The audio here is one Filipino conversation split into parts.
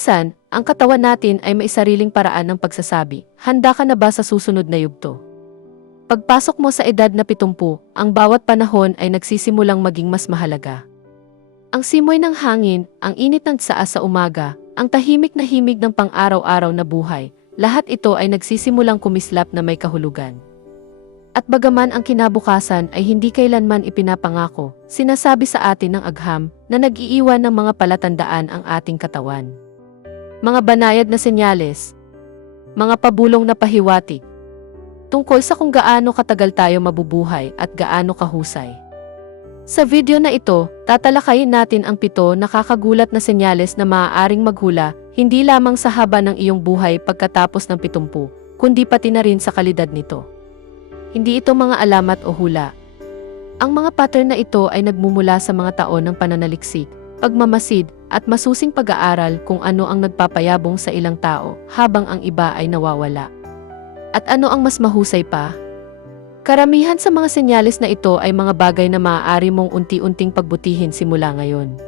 Minsan, ang katawan natin ay may sariling paraan ng pagsasabi, handa ka na ba sa susunod na yugto? Pagpasok mo sa edad na 70, ang bawat panahon ay nagsisimulang maging mas mahalaga. Ang simoy ng hangin, ang init ng tsaa sa umaga, ang tahimik na himig ng pang-araw-araw na buhay, lahat ito ay nagsisimulang kumislap na may kahulugan. At bagaman ang kinabukasan ay hindi kailanman ipinapangako, sinasabi sa atin ng agham na nag-iiwan ng mga palatandaan ang ating katawan. Mga banayad na senyales, mga pabulong na pahiwatig, tungkol sa kung gaano katagal tayo mabubuhay at gaano kahusay. Sa video na ito, tatalakayin natin ang pito nakakagulat na senyales na maaaring maghula hindi lamang sa haba ng iyong buhay pagkatapos ng pitumpu, kundi pati na rin sa kalidad nito. Hindi ito mga alamat o hula. Ang mga pattern na ito ay nagmumula sa mga taon ng pananaliksik, pagmamasid, at masusing pag-aaral kung ano ang nagpapayabong sa ilang tao habang ang iba ay nawawala. At ano ang mas mahusay pa? Karamihan sa mga senyales na ito ay mga bagay na maaari mong unti-unting pagbutihin simula ngayon.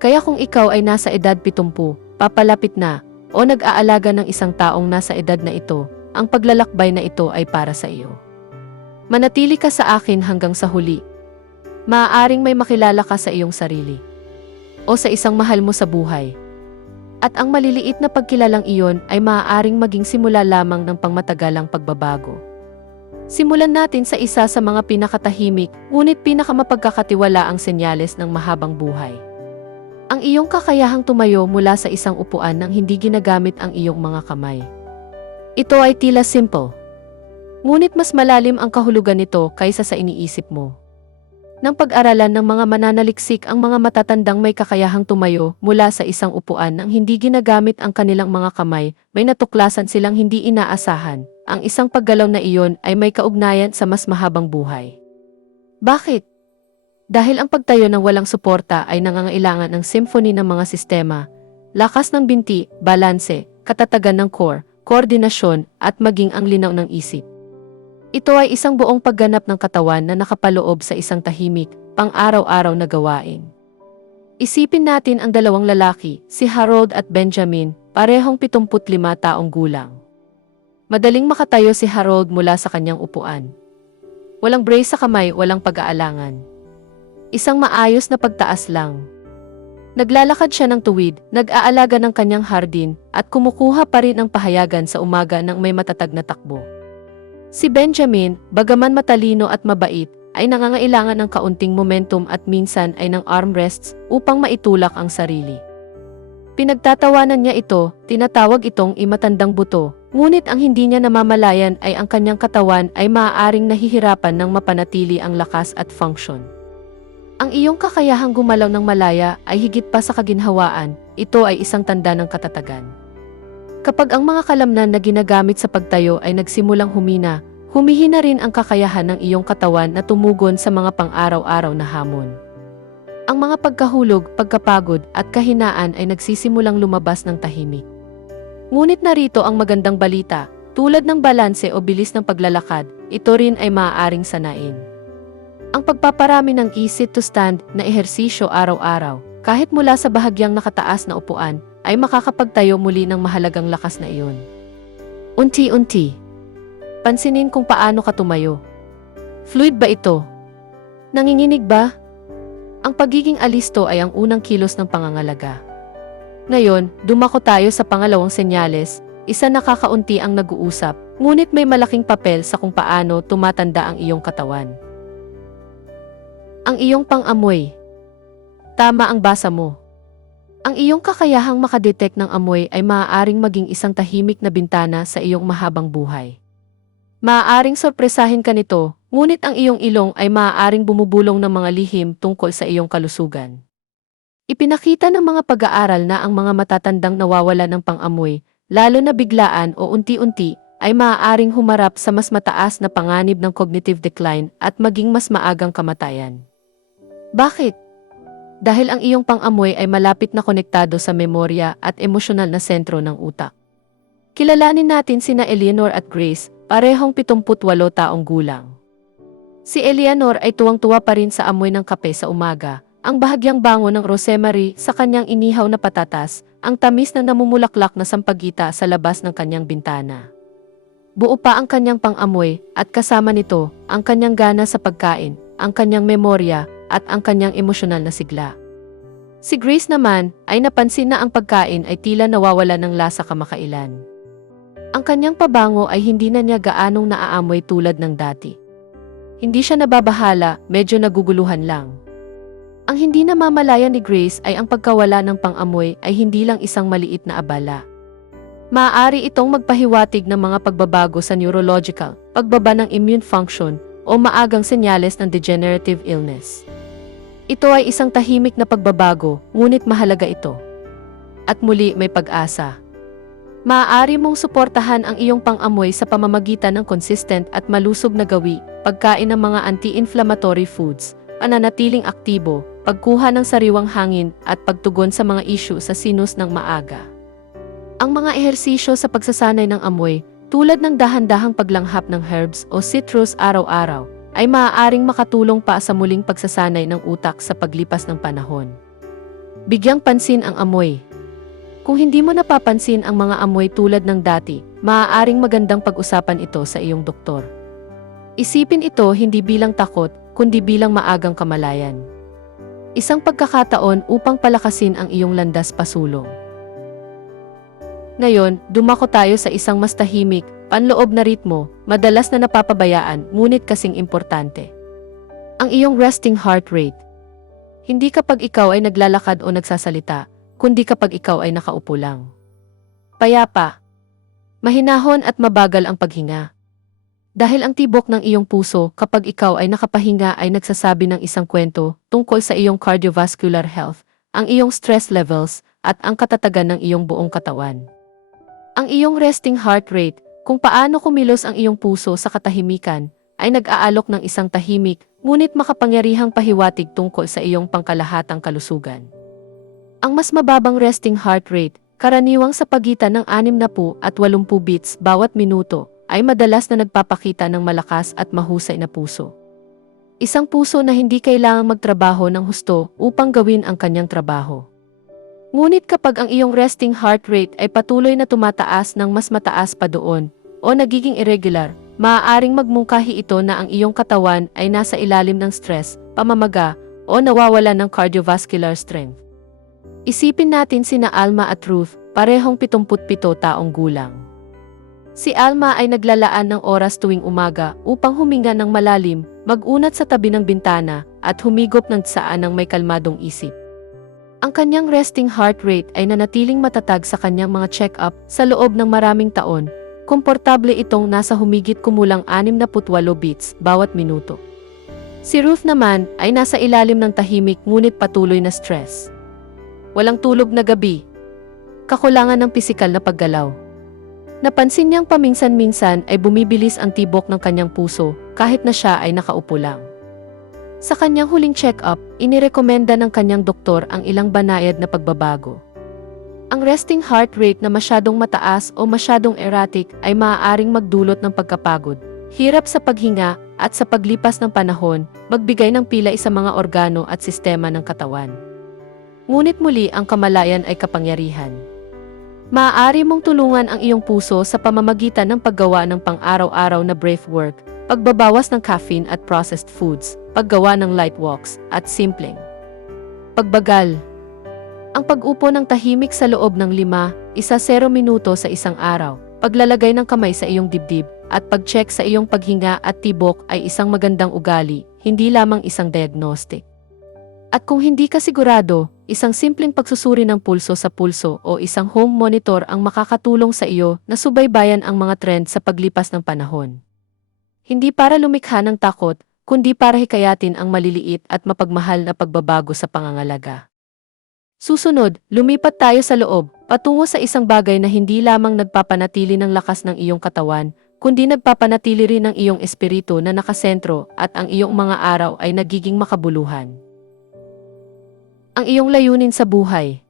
Kaya kung ikaw ay nasa edad 70, papalapit na, o nag-aalaga ng isang taong nasa edad na ito, ang paglalakbay na ito ay para sa iyo. Manatili ka sa akin hanggang sa huli. Maaaring may makilala ka sa iyong sarili. O sa isang mahal mo sa buhay. At ang maliliit na pagkilalang iyon ay maaaring maging simula lamang ng pangmatagalang pagbabago. Simulan natin sa isa sa mga pinakatahimik, ngunit pinakamapagkakatiwala ang senyales ng mahabang buhay. Ang iyong kakayahang tumayo mula sa isang upuan nang hindi ginagamit ang iyong mga kamay. Ito ay tila simple. Ngunit mas malalim ang kahulugan nito kaysa sa iniisip mo. Nang pag-aralan ng mga mananaliksik ang mga matatandang may kakayahang tumayo mula sa isang upuan nang hindi ginagamit ang kanilang mga kamay, may natuklasan silang hindi inaasahan. Ang isang paggalaw na iyon ay may kaugnayan sa mas mahabang buhay. Bakit? Dahil ang pagtayo ng walang suporta ay nangangailangan ng symphony ng mga sistema, lakas ng binti, balanse, katatagan ng core, koordinasyon, at maging ang linaw ng isip. Ito ay isang buong pagganap ng katawan na nakapaloob sa isang tahimik, pang-araw-araw na gawain. Isipin natin ang dalawang lalaki, si Harold at Benjamin, parehong 75 taong gulang. Madaling makatayo si Harold mula sa kanyang upuan. Walang brace sa kamay, walang pag-aalangan. Isang maayos na pagtaas lang. Naglalakad siya ng tuwid, nag-aalaga ng kanyang hardin, at kumukuha pa rin ang pahayagan sa umaga ng may matatag na takbo. Si Benjamin, bagaman matalino at mabait, ay nangangailangan ng kaunting momentum at minsan ay ng armrests upang maitulak ang sarili. Pinagtatawanan niya ito, tinatawag itong imatandang buto, ngunit ang hindi niya namamalayan ay ang kanyang katawan ay maaaring nahihirapan ng mapanatili ang lakas at function. Ang iyong kakayahang gumalaw ng malaya ay higit pa sa kaginhawaan, ito ay isang tanda ng katatagan. Kapag ang mga kalamnan na ginagamit sa pagtayo ay nagsimulang humina, humihina rin ang kakayahan ng iyong katawan na tumugon sa mga pang-araw-araw na hamon. Ang mga pagkahulog, pagkapagod at kahinaan ay nagsisimulang lumabas ng tahimik. Ngunit narito ang magandang balita, tulad ng balanse o bilis ng paglalakad, ito rin ay maaaring sanain. Ang pagpaparami ng easy to stand na ehersisyo araw-araw, kahit mula sa bahagyang nakataas na upuan, ay makakapagtayo muli ng mahalagang lakas na iyon. Unti-unti. Pansinin kung paano ka tumayo. Fluid ba ito? Nanginginig ba? Ang pagiging alisto ay ang unang kilos ng pangangalaga. Ngayon, dumako tayo sa pangalawang senyales, isa nakakaunti ang nag-uusap, ngunit may malaking papel sa kung paano tumatanda ang iyong katawan. Ang iyong pang-amoy. Tama ang basa mo. Ang iyong kakayahang makadetect ng amoy ay maaaring maging isang tahimik na bintana sa iyong mahabang buhay. Maaaring sorpresahin ka nito, ngunit ang iyong ilong ay maaaring bumubulong ng mga lihim tungkol sa iyong kalusugan. Ipinakita ng mga pag-aaral na ang mga matatandang nawawala ng pang-amoy, lalo na biglaan o unti-unti, ay maaaring humarap sa mas mataas na panganib ng cognitive decline at maging mas maagang kamatayan. Bakit? Dahil ang iyong pang-amoy ay malapit na konektado sa memorya at emosyonal na sentro ng utak. Kilalanin natin sina Eleanor at Grace, parehong 78 taong gulang. Si Eleanor ay tuwang-tuwa pa rin sa amoy ng kape sa umaga, ang bahagyang bango ng rosemary sa kanyang inihaw na patatas, ang tamis na namumulaklak na sampagita sa labas ng kanyang bintana. Buo pa ang kanyang pang-amoy at kasama nito ang kanyang gana sa pagkain, ang kanyang memorya at ang kanyang emosyonal na sigla. Si Grace naman ay napansin na ang pagkain ay tila nawawala ng lasa kamakailan. Ang kanyang pabango ay hindi na niya gaanong naaamoy tulad ng dati. Hindi siya nababahala, medyo naguguluhan lang. Ang hindi namamalayan ni Grace ay ang pagkawala ng pang-amoy ay hindi lang isang maliit na abala. Maaari itong magpahiwatig ng mga pagbabago sa neurological, pagbaba ng immune function, o maagang senyales ng degenerative illness. Ito ay isang tahimik na pagbabago, ngunit mahalaga ito. At muli may pag-asa. Maaari mong suportahan ang iyong pang-amoy sa pamamagitan ng consistent at malusog na gawi, pagkain ng mga anti-inflammatory foods, pananatiling aktibo, pagkuha ng sariwang hangin at pagtugon sa mga issue sa sinus ng maaga. Ang mga ehersisyo sa pagsasanay ng amoy, tulad ng dahan-dahang paglanghap ng herbs o citrus araw-araw, ay maaaring makatulong pa sa muling pagsasanay ng utak sa paglipas ng panahon. Bigyang pansin ang amoy. Kung hindi mo napapansin ang mga amoy tulad ng dati, maaaring magandang pag-usapan ito sa iyong doktor. Isipin ito hindi bilang takot, kundi bilang maagang kamalayan. Isang pagkakataon upang palakasin ang iyong landas pasulong. Ngayon, dumako tayo sa isang mas tahimik, panloob na ritmo, madalas na napapabayaan, ngunit kasing importante. Ang iyong resting heart rate. Hindi kapag ikaw ay naglalakad o nagsasalita, kundi kapag ikaw ay nakaupo lang. Payapa. Mahinahon at mabagal ang paghinga. Dahil ang tibok ng iyong puso kapag ikaw ay nakapahinga ay nagsasabi ng isang kwento tungkol sa iyong cardiovascular health, ang iyong stress levels, at ang katatagan ng iyong buong katawan. Ang iyong resting heart rate, kung paano kumilos ang iyong puso sa katahimikan, ay nag-aalok ng isang tahimik, ngunit makapangyarihang pahiwatig tungkol sa iyong pangkalahatang kalusugan. Ang mas mababang resting heart rate, karaniwang sa pagitan ng 60 at 80 beats bawat minuto, ay madalas na nagpapakita ng malakas at mahusay na puso. Isang puso na hindi kailangang magtrabaho ng husto upang gawin ang kanyang trabaho. Ngunit kapag ang iyong resting heart rate ay patuloy na tumataas ng mas mataas pa doon, o nagiging irregular, maaaring magmungkahi ito na ang iyong katawan ay nasa ilalim ng stress, pamamaga, o nawawala ng cardiovascular strength. Isipin natin sina Alma at Ruth, parehong 77 taong gulang. Si Alma ay naglalaan ng oras tuwing umaga upang huminga ng malalim, mag-unat sa tabi ng bintana, at humigop ng tsaan ng may kalmadong isip. Ang kanyang resting heart rate ay nanatiling matatag sa kanyang mga check-up sa loob ng maraming taon. Komportable itong nasa humigit kumulang 68 beats bawat minuto. Si Ruth naman ay nasa ilalim ng tahimik ngunit patuloy na stress. Walang tulog na gabi. Kakulangan ng pisikal na paggalaw. Napansin niyang paminsan-minsan ay bumibilis ang tibok ng kanyang puso kahit na siya ay nakaupo lang. Sa kanyang huling check-up, inirekomenda ng kanyang doktor ang ilang banayad na pagbabago. Ang resting heart rate na masyadong mataas o masyadong erratic ay maaaring magdulot ng pagkapagod, hirap sa paghinga, at sa paglipas ng panahon, magbigay ng pilay sa mga organo at sistema ng katawan. Ngunit muli ang kamalayan ay kapangyarihan. Maaari mong tulungan ang iyong puso sa pamamagitan ng paggawa ng pang-araw-araw na breath work, pagbabawas ng caffeine at processed foods, paggawa ng light walks, at simpleng. Pagbagal. Ang pag-upo ng tahimik sa loob ng lima, isa zero minuto sa isang araw, paglalagay ng kamay sa iyong dibdib, at pag-check sa iyong paghinga at tibok ay isang magandang ugali, hindi lamang isang diagnostic. At kung hindi ka sigurado, isang simpleng pagsusuri ng pulso sa pulso o isang home monitor ang makakatulong sa iyo na subaybayan ang mga trend sa paglipas ng panahon. Hindi para lumikha ng takot, kundi para hikayatin ang maliliit at mapagmahal na pagbabago sa pangangalaga. Susunod, lumipat tayo sa loob, patungo sa isang bagay na hindi lamang nagpapanatili ng lakas ng iyong katawan, kundi nagpapanatili rin ng iyong espiritu na nakasentro at ang iyong mga araw ay nagiging makabuluhan. Ang iyong layunin sa buhay.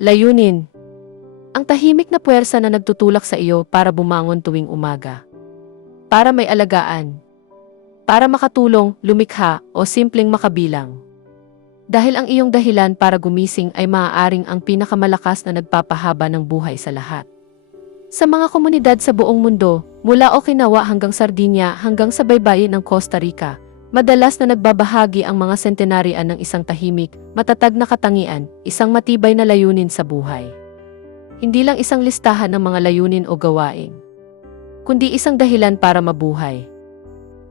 Layunin. Ang tahimik na puwersa na nagtutulak sa iyo para bumangon tuwing umaga. Para may alagaan. Para makatulong, lumikha, o simpleng makabilang. Dahil ang iyong dahilan para gumising ay maaaring ang pinakamalakas na nagpapahaba ng buhay sa lahat. Sa mga komunidad sa buong mundo, mula Okinawa hanggang Sardinia hanggang sa baybayin ng Costa Rica, madalas na nagbabahagi ang mga sentenaryan ng isang tahimik, matatag na katangian, isang matibay na layunin sa buhay. Hindi lang isang listahan ng mga layunin o gawain, kundi isang dahilan para mabuhay.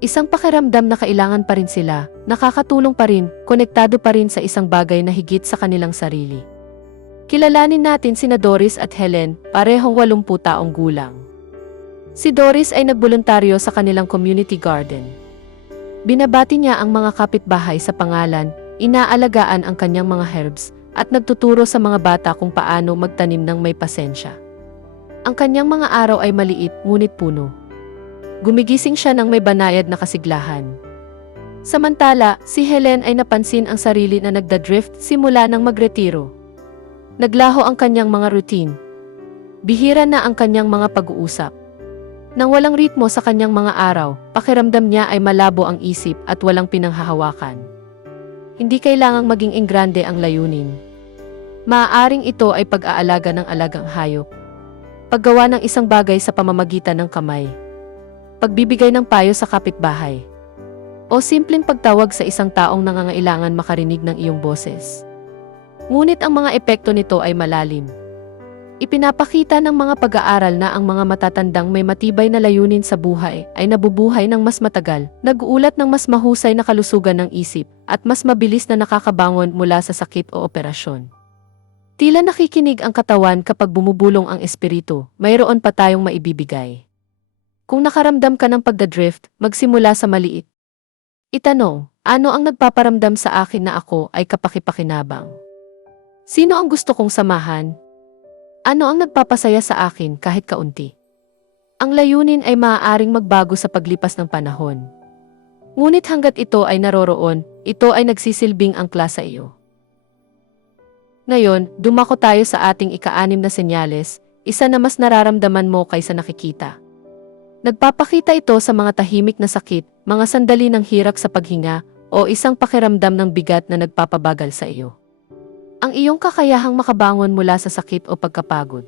Isang pakiramdam na kailangan pa rin sila, nakakatulong pa rin, konektado pa rin sa isang bagay na higit sa kanilang sarili. Kilalanin natin sina Doris at Helen, parehong 80 taong gulang. Si Doris ay nagboluntaryo sa kanilang community garden. Binabati niya ang mga kapitbahay sa pangalan, inaalagaan ang kanyang mga herbs, at nagtuturo sa mga bata kung paano magtanim ng may pasensya. Ang kanyang mga araw ay maliit ngunit puno. Gumigising siya ng may banayad na kasiglahan. Samantala, si Helen ay napansin ang sarili na nagdadrift simula ng magretiro. Naglaho ang kanyang mga routine. Bihira na ang kanyang mga pag-uusap. Nang walang ritmo sa kanyang mga araw, pakiramdam niya ay malabo ang isip at walang pinanghahawakan. Hindi kailangang maging enggrande ang layunin. Maaaring ito ay pag-aalaga ng alagang hayop. Paggawa ng isang bagay sa pamamagitan ng kamay. Pagbibigay ng payo sa kapitbahay. O simpleng pagtawag sa isang taong nangangailangan makarinig ng iyong boses. Ngunit ang mga epekto nito ay malalim. Ipinapakita ng mga pag-aaral na ang mga matatandang may matibay na layunin sa buhay ay nabubuhay ng mas matagal, nag-uulat ng mas mahusay na kalusugan ng isip, at mas mabilis na nakakabangon mula sa sakit o operasyon. Tila nakikinig ang katawan kapag bumubulong ang espiritu, mayroon pa tayong maibibigay. Kung nakaramdam ka ng pagdadrift, magsimula sa maliit. Itanong, ano ang nagpaparamdam sa akin na ako ay kapakipakinabang? Sino ang gusto kong samahan? Ano ang nagpapasaya sa akin kahit kaunti? Ang layunin ay maaaring magbago sa paglipas ng panahon. Ngunit hanggat ito ay naroroon, ito ay nagsisilbing angkla sa iyo. Ngayon, dumako tayo sa ating ika-anim na senyales, isa na mas nararamdaman mo kaysa nakikita. Nagpapakita ito sa mga tahimik na sakit, mga sandali ng hirap sa paghinga, o isang pakiramdam ng bigat na nagpapabagal sa iyo ang iyong kakayahang makabangon mula sa sakit o pagkapagod.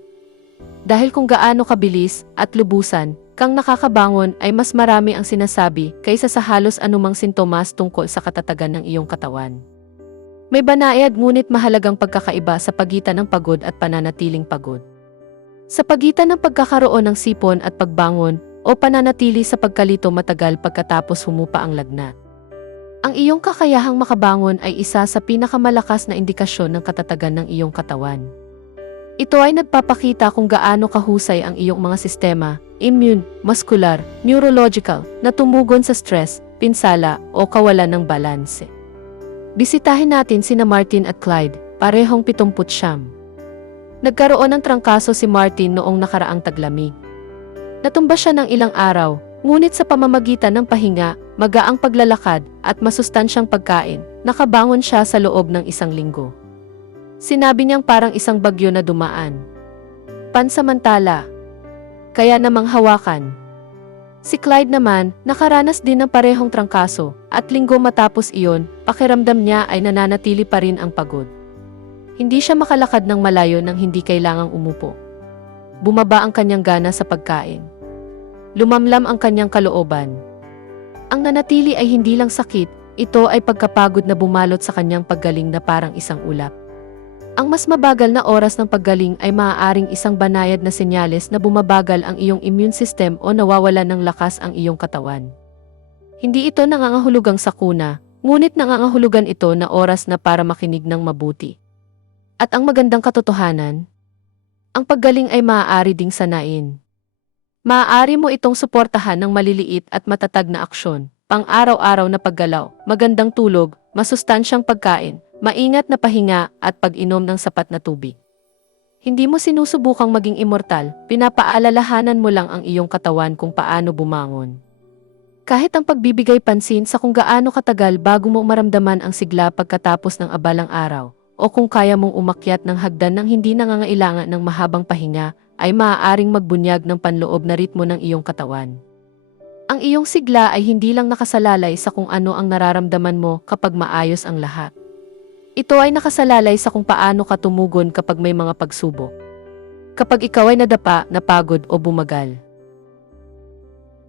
Dahil kung gaano kabilis at lubusan kang nakakabangon ay mas marami ang sinasabi kaysa sa halos anumang sintomas tungkol sa katatagan ng iyong katawan. May banayad ngunit mahalagang pagkakaiba sa pagitan ng pagod at pananatiling pagod. Sa pagitan ng pagkakaroon ng sipon at pagbangon o pananatili sa pagkalito matagal pagkatapos humupa ang lagnat. Ang iyong kakayahang makabangon ay isa sa pinakamalakas na indikasyon ng katatagan ng iyong katawan. Ito ay nagpapakita kung gaano kahusay ang iyong mga sistema, immune, muscular, neurological, na tumugon sa stress, pinsala, o kawalan ng balanse. Bisitahin natin sina Martin at Clyde, parehong 70 siyam. Nagkaroon ng trangkaso si Martin noong nakaraang taglamig. Natumba siya ng ilang araw, ngunit sa pamamagitan ng pahinga, magaang paglalakad, at masustansyang pagkain, nakabangon siya sa loob ng isang linggo. Sinabi niyang parang isang bagyo na dumaan. Pansamantala. Kaya namang hawakan. Si Clyde naman, nakaranas din ng parehong trangkaso, at linggo matapos iyon, pakiramdam niya ay nananatili pa rin ang pagod. Hindi siya makalakad ng malayo nang hindi kailangang umupo. Bumaba ang kanyang gana sa pagkain. Lumamlam ang kanyang kalooban. Ang nanatili ay hindi lang sakit, ito ay pagkapagod na bumalot sa kanyang paggaling na parang isang ulap. Ang mas mabagal na oras ng paggaling ay maaaring isang banayad na senyales na bumabagal ang iyong immune system o nawawalan ng lakas ang iyong katawan. Hindi ito nangangahulugang sakuna, ngunit nangangahulugan ito na oras na para makinig ng mabuti. At ang magandang katotohanan, ang paggaling ay maaari ding sanain. Maaari mo itong suportahan ng maliliit at matatag na aksyon, pang-araw-araw na paggalaw, magandang tulog, masustansyang pagkain, maingat na pahinga at pag-inom ng sapat na tubig. Hindi mo sinusubukang maging immortal, pinapaalalahanan mo lang ang iyong katawan kung paano bumangon. Kahit ang pagbibigay pansin sa kung gaano katagal bago mo maramdaman ang sigla pagkatapos ng abalang araw, o kung kaya mong umakyat ng hagdan ng hindi nangangailangan ng mahabang pahinga, ay maaaring magbunyag ng panloob na ritmo ng iyong katawan. Ang iyong sigla ay hindi lang nakasalalay sa kung ano ang nararamdaman mo kapag maayos ang lahat. Ito ay nakasalalay sa kung paano ka tumugon kapag may mga pagsubok. Kapag ikaw ay nadapa, napagod o bumagal.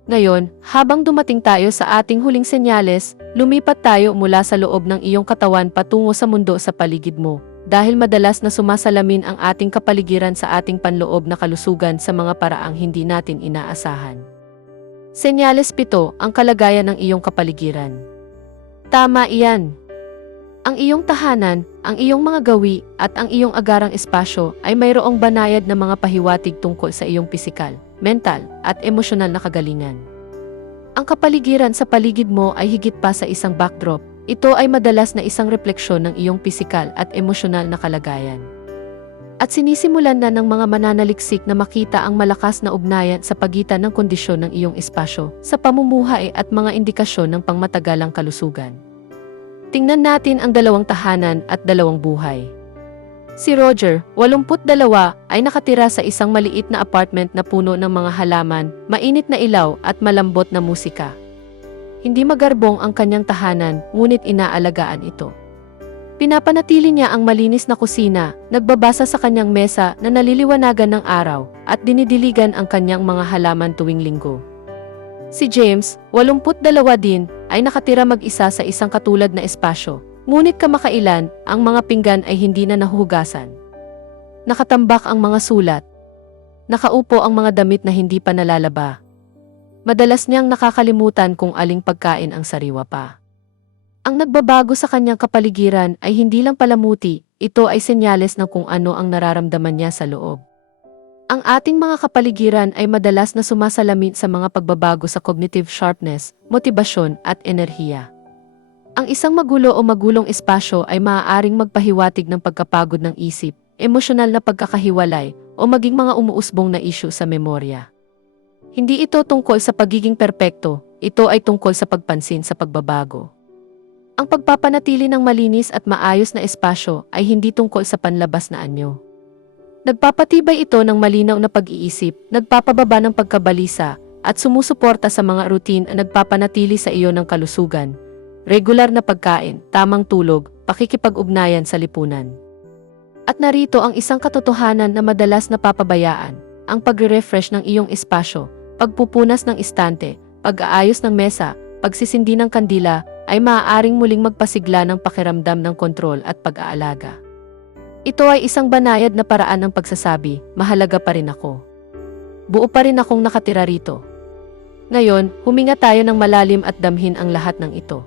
Ngayon, habang dumating tayo sa ating huling senyales, lumipat tayo mula sa loob ng iyong katawan patungo sa mundo sa paligid mo, dahil madalas na sumasalamin ang ating kapaligiran sa ating panloob na kalusugan sa mga paraang hindi natin inaasahan. Senyales 7, ang kalagayan ng iyong kapaligiran. Tama iyan. Ang iyong tahanan, ang iyong mga gawi, at ang iyong agarang espasyo ay mayroong banayad na mga pahiwatig tungkol sa iyong pisikal, mental, at emosyonal na kagalingan. Ang kapaligiran sa paligid mo ay higit pa sa isang backdrop. Ito ay madalas na isang refleksyon ng iyong pisikal at emosyonal na kalagayan. At sinisimulan na ng mga mananaliksik na makita ang malakas na ugnayan sa pagitan ng kondisyon ng iyong espasyo sa pamumuhay at mga indikasyon ng pangmatagalang kalusugan. Tingnan natin ang dalawang tahanan at dalawang buhay. Si Roger, 82, ay nakatira sa isang maliit na apartment na puno ng mga halaman, mainit na ilaw at malambot na musika. Hindi magarbong ang kanyang tahanan, ngunit inaalagaan ito. Pinapanatili niya ang malinis na kusina, nagbabasa sa kanyang mesa na naliliwanagan ng araw, at dinidiligan ang kanyang mga halaman tuwing linggo. Si James, 82 din, ay nakatira mag-isa sa isang katulad na espasyo, ngunit kamakailan, ang mga pinggan ay hindi na nahuhugasan. Nakatambak ang mga sulat. Nakaupo ang mga damit na hindi pa nalalaba. Madalas niyang nakakalimutan kung aling pagkain ang sariwa pa. Ang nagbabago sa kanyang kapaligiran ay hindi lang palamuti, ito ay senyales ng kung ano ang nararamdaman niya sa loob. Ang ating mga kapaligiran ay madalas na sumasalamin sa mga pagbabago sa cognitive sharpness, motibasyon at enerhiya. Ang isang magulo o magulong espasyo ay maaaring magpahiwatig ng pagkapagod ng isip, emosyonal na pagkakahiwalay, o maging mga umuusbong na isyu sa memorya. Hindi ito tungkol sa pagiging perpekto, ito ay tungkol sa pagpansin sa pagbabago. Ang pagpapanatili ng malinis at maayos na espasyo ay hindi tungkol sa panlabas na anyo. Nagpapatibay ito ng malinaw na pag-iisip, nagpapababa ng pagkabalisa, at sumusuporta sa mga routine na nagpapanatili sa iyo ng kalusugan, regular na pagkain, tamang tulog, pakikipag-ugnayan sa lipunan. At narito ang isang katotohanan na madalas napapabayaan, ang pagre-refresh ng iyong espasyo, pagpupunas ng istante, pag-aayos ng mesa, pagsisindi ng kandila, ay maaaring muling magpasigla ng pakiramdam ng kontrol at pag-aalaga. Ito ay isang banayad na paraan ng pagsasabi, mahalaga pa rin ako. Buo pa rin akong nakatira rito. Ngayon, huminga tayo ng malalim at damhin ang lahat ng ito.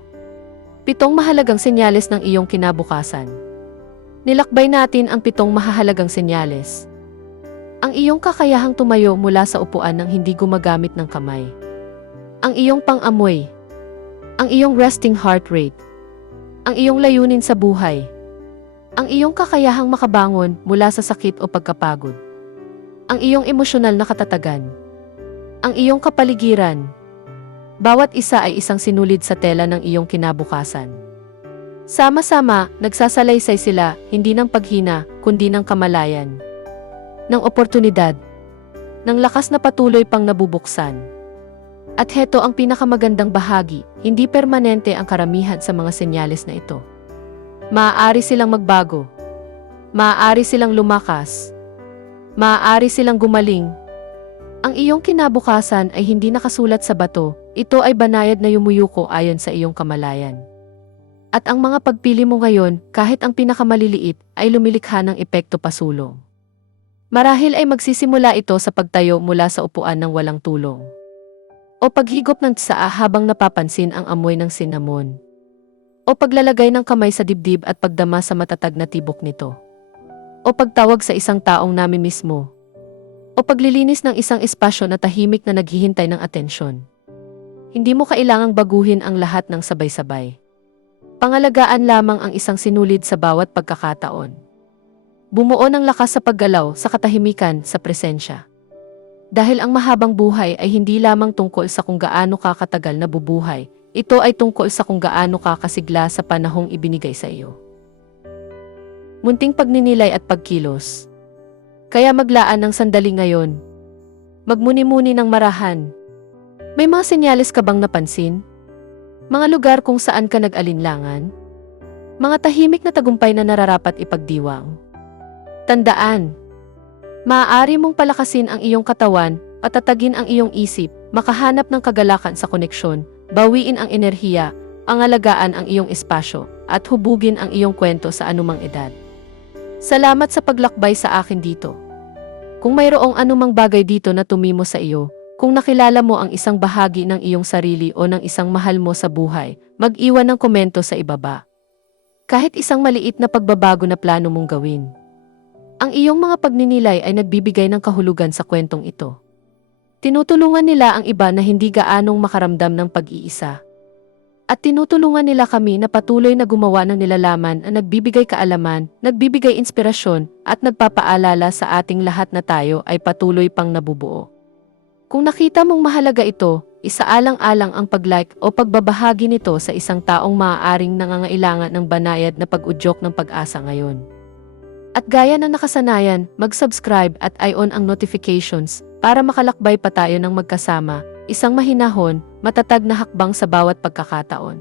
Pitong mahalagang senyales ng iyong kinabukasan. Nilakbay natin ang pitong mahahalagang senyales. Ang iyong kakayahang tumayo mula sa upuan ng hindi gumagamit ng kamay. Ang iyong pang-amoy. Ang iyong resting heart rate. Ang iyong layunin sa buhay. Ang iyong kakayahang makabangon mula sa sakit o pagkapagod. Ang iyong emosyonal na katatagan. Ang iyong kapaligiran. Bawat isa ay isang sinulid sa tela ng iyong kinabukasan. Sama-sama, nagsasalaysay sila, hindi ng paghina, kundi ng kamalayan. Ng oportunidad. Ng lakas na patuloy pang nabubuksan. At heto ang pinakamagandang bahagi, hindi permanente ang karamihan sa mga senyales na ito. Maaari silang magbago. Maaari silang lumakas. Maaari silang gumaling. Ang iyong kinabukasan ay hindi nakasulat sa bato, ito ay banayad na yumuyuko ayon sa iyong kamalayan. At ang mga pagpili mo ngayon, kahit ang pinakamaliliit, ay lumilikha ng epekto pasulong. Marahil ay magsisimula ito sa pagtayo mula sa upuan ng walang tulong. O paghigop ng tsaa habang napapansin ang amoy ng cinnamon. O paglalagay ng kamay sa dibdib at pagdama sa matatag na tibok nito. O pagtawag sa isang taong nami mismo. O paglilinis ng isang espasyo na tahimik na naghihintay ng atensyon. Hindi mo kailangang baguhin ang lahat ng sabay-sabay. Pangalagaan lamang ang isang sinulid sa bawat pagkakataon. Bumuo ng lakas sa paggalaw, sa katahimikan, sa presensya. Dahil ang mahabang buhay ay hindi lamang tungkol sa kung gaano kakatagal na bubuhay, ito ay tungkol sa kung gaano kakasigla sa panahong ibinigay sa iyo. Munting pagninilay at pagkilos. Kaya maglaan ng sandali ngayon. Magmuni-muni ng marahan. May mga senyales ka bang napansin? Mga lugar kung saan ka nag-alinlangan? Mga tahimik na tagumpay na nararapat ipagdiwang. Tandaan, maaari mong palakasin ang iyong katawan, patatagin ang iyong isip, makahanap ng kagalakan sa koneksyon, bawiin ang enerhiya, pangalagaan ang iyong espasyo, at hubugin ang iyong kwento sa anumang edad. Salamat sa paglakbay sa akin dito. Kung mayroong anumang bagay dito na tumimo sa iyo, kung nakilala mo ang isang bahagi ng iyong sarili o ng isang mahal mo sa buhay, mag-iwan ng komento sa ibaba. Kahit isang maliit na pagbabago na plano mong gawin. Ang iyong mga pagninilay ay nagbibigay ng kahulugan sa kwentong ito. Tinutulungan nila ang iba na hindi gaanong makaramdam ng pag-iisa. At tinutulungan nila kami na patuloy na gumawa ng nilalaman na nagbibigay kaalaman, nagbibigay inspirasyon, at nagpapaalala sa ating lahat na tayo ay patuloy pang nabubuo. Kung nakita mong mahalaga ito, isaalang-alang ang pag-like o pagbabahagi nito sa isang taong maaaring nangangailangan ng banayad na pag-udyok ng pag-asa ngayon. At gaya ng nakasanayan, mag-subscribe at i-on ang notifications para makalakbay pa tayo ng magkasama, isang mahinahon, matatag na hakbang sa bawat pagkakataon.